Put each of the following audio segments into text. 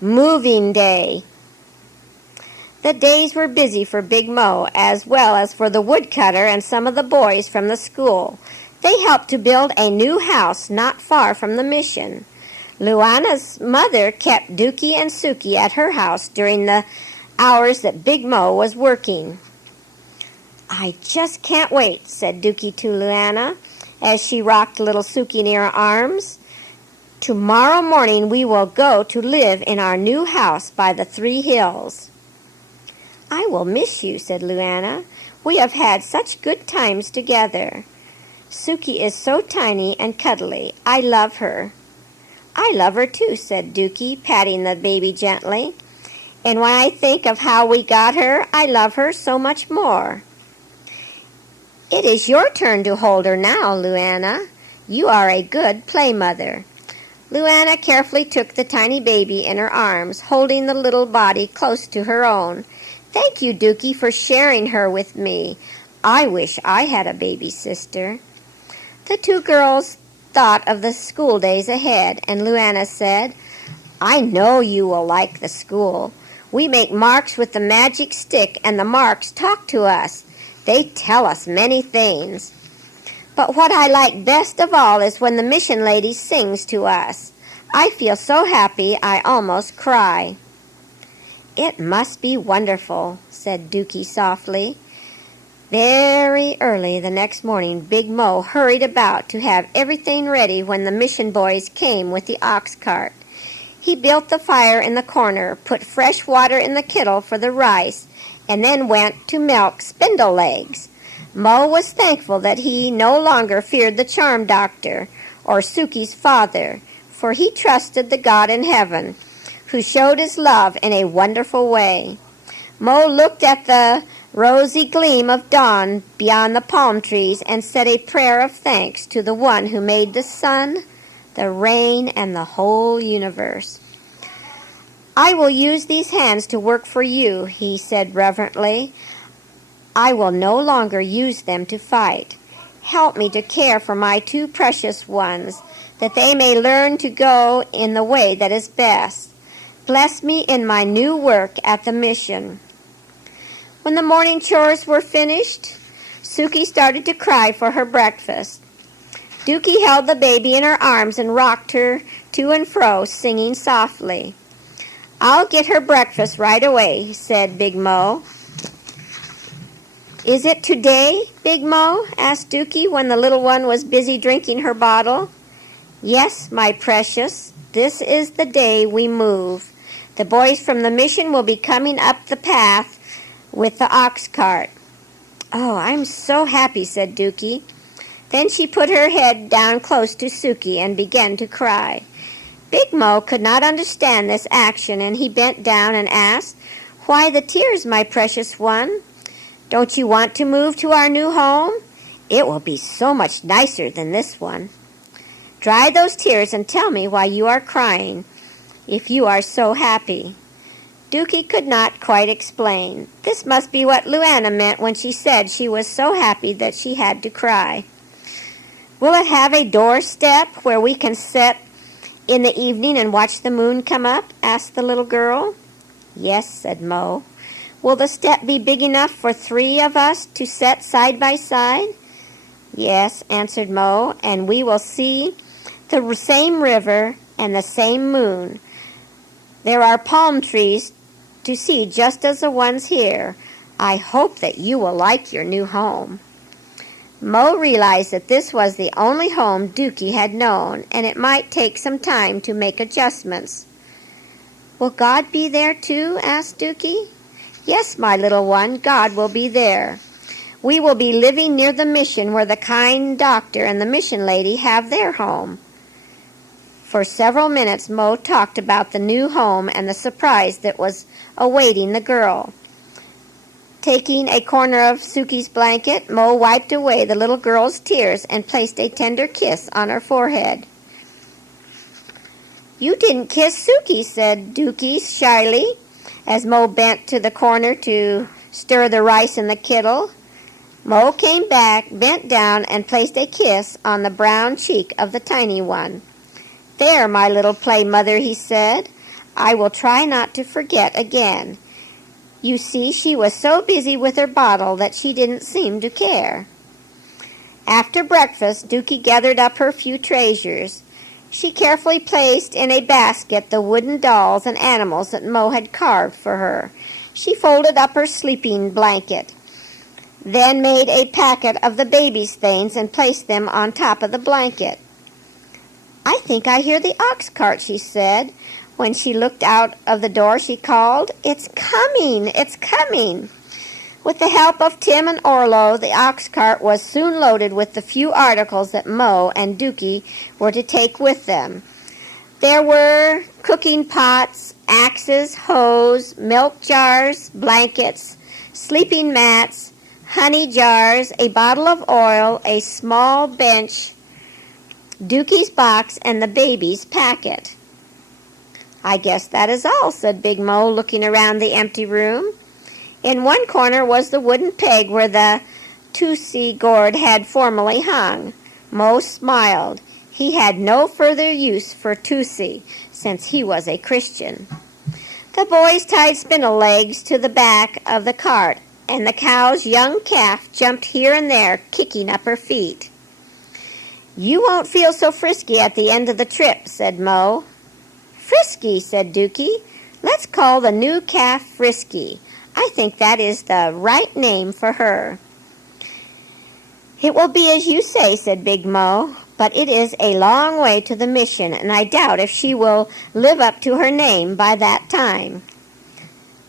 Moving day. The days were busy for Big Mo, as well as for the woodcutter and some of the boys from the school. They helped to build a new house not far from the mission. Luana's mother kept Dookie and Suki at her house during the hours that Big Mo was working. "I just can't wait," said Dookie to Luana as she rocked little Suki in her arms. "Tomorrow morning we will go to live in our new house by the 3 hills." "I will miss you," said Luana. "We have had such good times together. Suki is so tiny and cuddly. I love her." "I love her too," said Dookie, patting the baby gently. "And when I think of how we got her, I love her so much more." "It is your turn to hold her now, Luana. You are a good play mother." Luana carefully took the tiny baby in her arms, holding the little body close to her own. "Thank you, Dookie, for sharing her with me. I wish I had a baby sister." The 2 girls thought of the school days ahead, and Luana said, "I know you will like the school. We make marks with the magic stick, and the marks talk to us. They tell us many things. But what I like best of all is when the mission lady sings to us. I feel so happy I almost cry." "It must be wonderful," said Dookie softly. Very early the next morning, Big Mo hurried about to have everything ready when the mission boys came with the ox cart. He built the fire in the corner, put fresh water in the kettle for the rice, and then went to milk spindle legs. Mo was thankful that he no longer feared the charm doctor or Suki's father, for he trusted the God in heaven, who showed his love in a wonderful way. Mo looked at the rosy gleam of dawn beyond the palm trees and said a prayer of thanks to the one who made the sun, the rain, and the whole universe. "I will use these hands to work for you," he said reverently. "I will no longer use them to fight. Help me to care for my 2 precious ones, that they may learn to go in the way that is best. Bless me in my new work at the mission." When the morning chores were finished, Suki started to cry for her breakfast. Dookie held the baby in her arms and rocked her to and fro, singing softly. "I'll get her breakfast right away," said Big Mo. "Is it today, Big Mo?" asked Dookie when the little one was busy drinking her bottle. "Yes, my precious. This is the day we move. The boys from the mission will be coming up the path with the ox cart." "Oh, I'm so happy," said Dookie. Then she put her head down close to Suki and began to cry. Big Mo could not understand this action, and he bent down and asked, "Why the tears, my precious one? Don't you want to move to our new home? It will be so much nicer than this one. Dry those tears and tell me why you are crying, if you are so happy." Dookie could not quite explain. This must be what Luana meant when she said she was so happy that she had to cry. "Will it have a doorstep where we can sit in the evening and watch the moon come up?" asked the little girl. "Yes," said Mo. "Will the step be big enough for 3 of us to sit side by side?" "Yes," answered Mo, "and we will see the same river and the same moon. There are palm trees to see just as the ones here. I hope that you will like your new home." Mo realized that this was the only home Dookie had known, and it might take some time to make adjustments. "Will God be there too?" asked Dookie. "Yes, my little one, God will be there. We will be living near the mission where the kind doctor and the mission lady have their home." For several minutes Mo talked about the new home and the surprise that was awaiting the girl. Taking a corner of Suki's blanket, Mo wiped away the little girl's tears and placed a tender kiss on her forehead. "You didn't kiss Suki," said Dookie shyly, as Mo bent to the corner to stir the rice in the kettle. Mo came back, bent down, and placed a kiss on the brown cheek of the tiny one. "There, my little play mother," he said. I will try not to forget again. You see, she was so busy with her bottle that she didn't seem to care. After breakfast, Dookie gathered up her few treasures. She carefully placed in a basket the wooden dolls and animals that Mo had carved for her. She folded up her sleeping blanket, then made a packet of the baby's things and placed them on top of the blanket. I think I hear the ox cart, she said. When she looked out of the door, she called, It's coming! It's coming! With the help of Tim and Orlo, the ox cart was soon loaded with the few articles that Mo and Dookie were to take with them. There were cooking pots, axes, hoes, milk jars, blankets, sleeping mats, honey jars, a bottle of oil, a small bench, Dookie's box, and the baby's packet. I guess that is all, said Big Mo, looking around the empty room. In one corner was the wooden peg where the Toosie gourd had formerly hung. Mo smiled. He had no further use for Toosie, since he was a Christian. The boys tied spindle legs to the back of the cart, and the cow's young calf jumped here and there, kicking up her feet. You won't feel so frisky at the end of the trip, said Mo. Frisky, said Dookie. Let's call the new calf Frisky. I think that is the right name for her. It will be as you say, said Big Mo, but it is a long way to the mission, and I doubt if she will live up to her name by that time.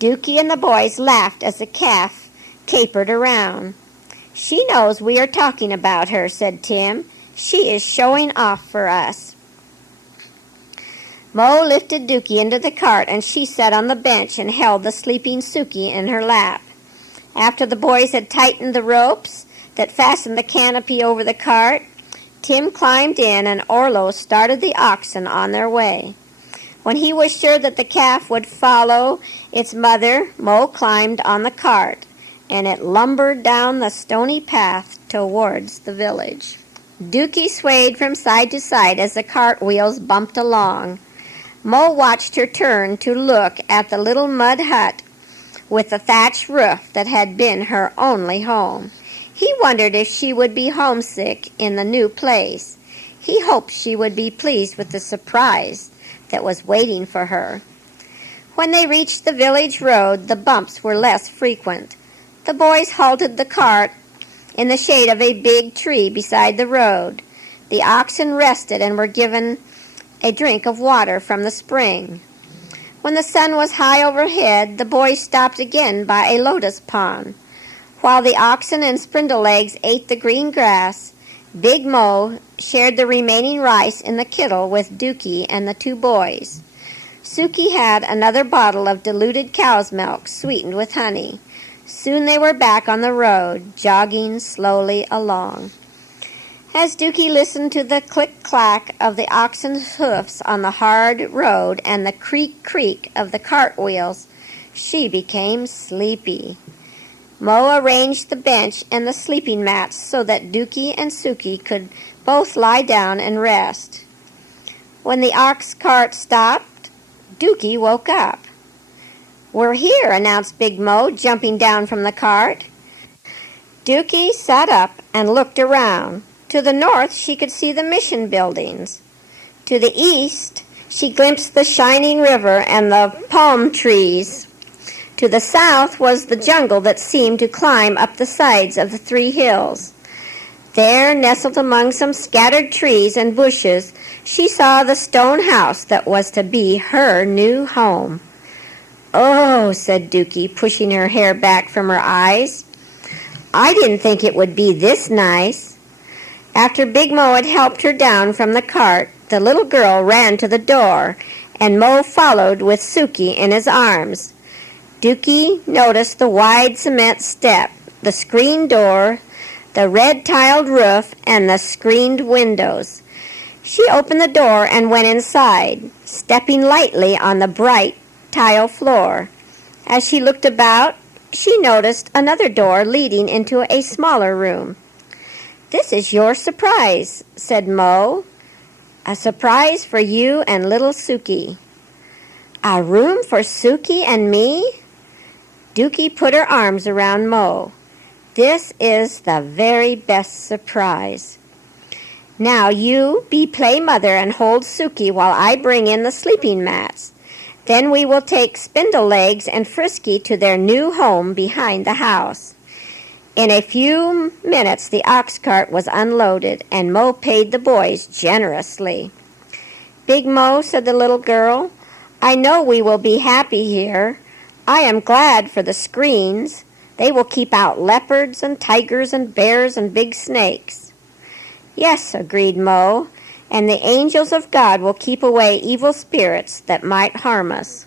Dookie and the boys laughed as the calf capered around. She knows we are talking about her, said Tim. She is showing off for us. Mo lifted Dookie into the cart, and she sat on the bench and held the sleeping Suki in her lap. After the boys had tightened the ropes that fastened the canopy over the cart, Tim climbed in, and Orlo started the oxen on their way. When he was sure that the calf would follow its mother, Mo climbed on the cart, and it lumbered down the stony path towards the village. Dookie swayed from side to side as the cart wheels bumped along. Mo watched her turn to look at the little mud hut with the thatched roof that had been her only home. He wondered if she would be homesick in the new place. He hoped she would be pleased with the surprise that was waiting for her. When they reached the village road, the bumps were less frequent. The boys halted the cart in the shade of a big tree beside the road. The oxen rested and were given a drink of water from the spring. When the sun was high overhead, the boys stopped again by a lotus pond. While the oxen and spindle-legs ate the green grass, Big Mo shared the remaining rice in the kettle with Dookie and the two boys. Suki had another bottle of diluted cow's milk sweetened with honey. Soon they were back on the road, jogging slowly along. As Dookie listened to the click-clack of the oxen's hoofs on the hard road and the creak-creak of the cartwheels, she became sleepy. Mo arranged the bench and the sleeping mats so that Dookie and Suki could both lie down and rest. When the ox cart stopped, Dookie woke up. We're here, announced Big Mo, jumping down from the cart. Dookie sat up and looked around. To the north, she could see the mission buildings. To the east, she glimpsed the shining river and the palm trees. To the south was the jungle that seemed to climb up the sides of the 3 hills. There, nestled among some scattered trees and bushes, she saw the stone house that was to be her new home. Oh, said Dookie, pushing her hair back from her eyes. I didn't think it would be this nice. After Big Mo had helped her down from the cart, the little girl ran to the door, and Mo followed with Suki in his arms. Dookie noticed the wide cement step, the screen door, the red-tiled roof, and the screened windows. She opened the door and went inside, stepping lightly on the bright tile floor. As she looked about, she noticed another door leading into a smaller room. This is your surprise, said Mo. A surprise for you and little Suki. A room for Suki and me? Dookie put her arms around Mo. This is the very best surprise. Now you be play mother and hold Suki while I bring in the sleeping mats. Then we will take Spindle-Legs and Frisky to their new home behind the house. In a few minutes the ox cart was unloaded, and Mo paid the boys generously. Big Mo, said the little girl, I know we will be happy here. I am glad for the screens. They will keep out leopards and tigers and bears and big snakes. Yes, agreed Mo, and the angels of God will keep away evil spirits that might harm us.